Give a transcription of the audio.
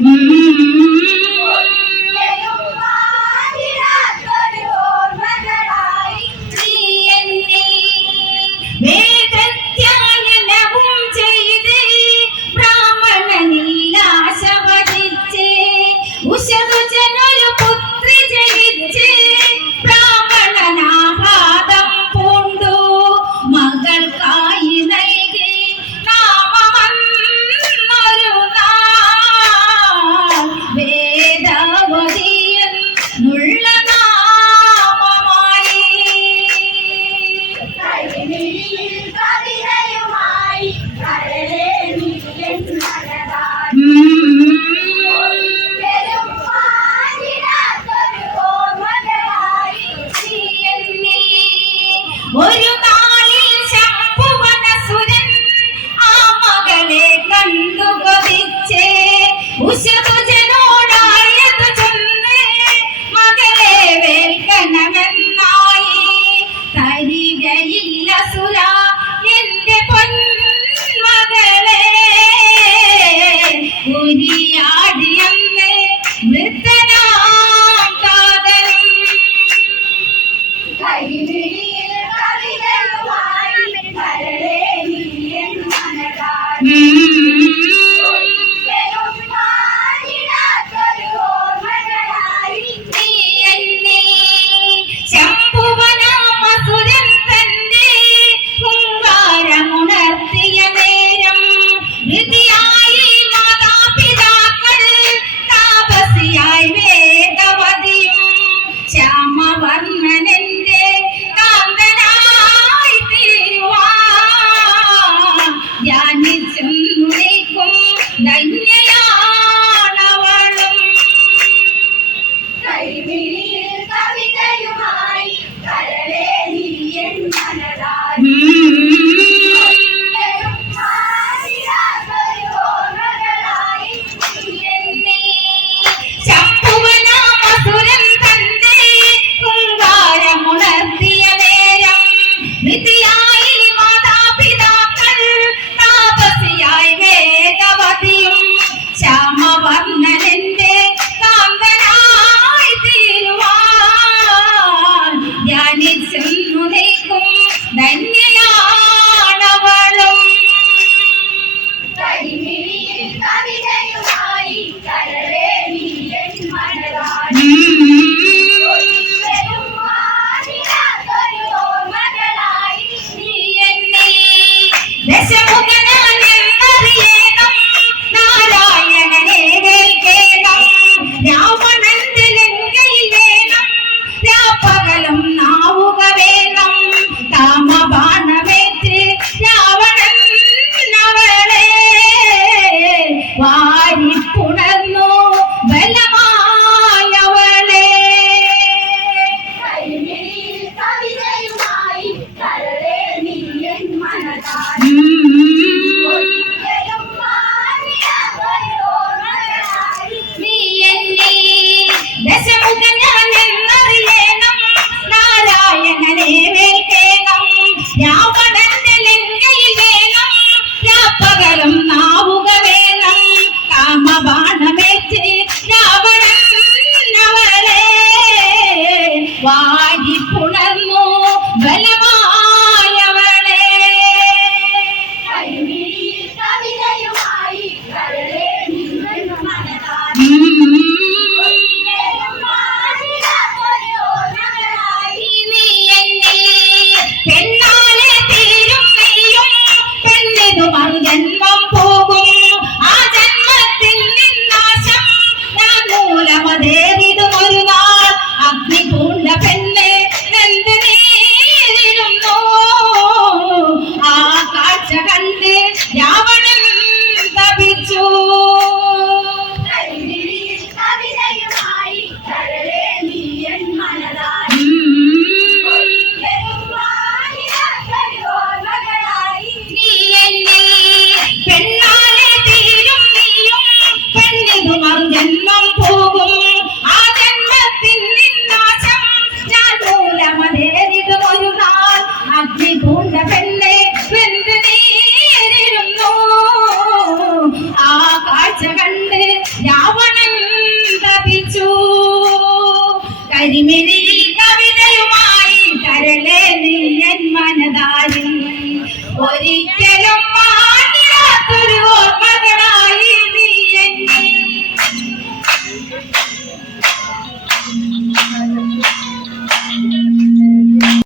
Mm-hmm.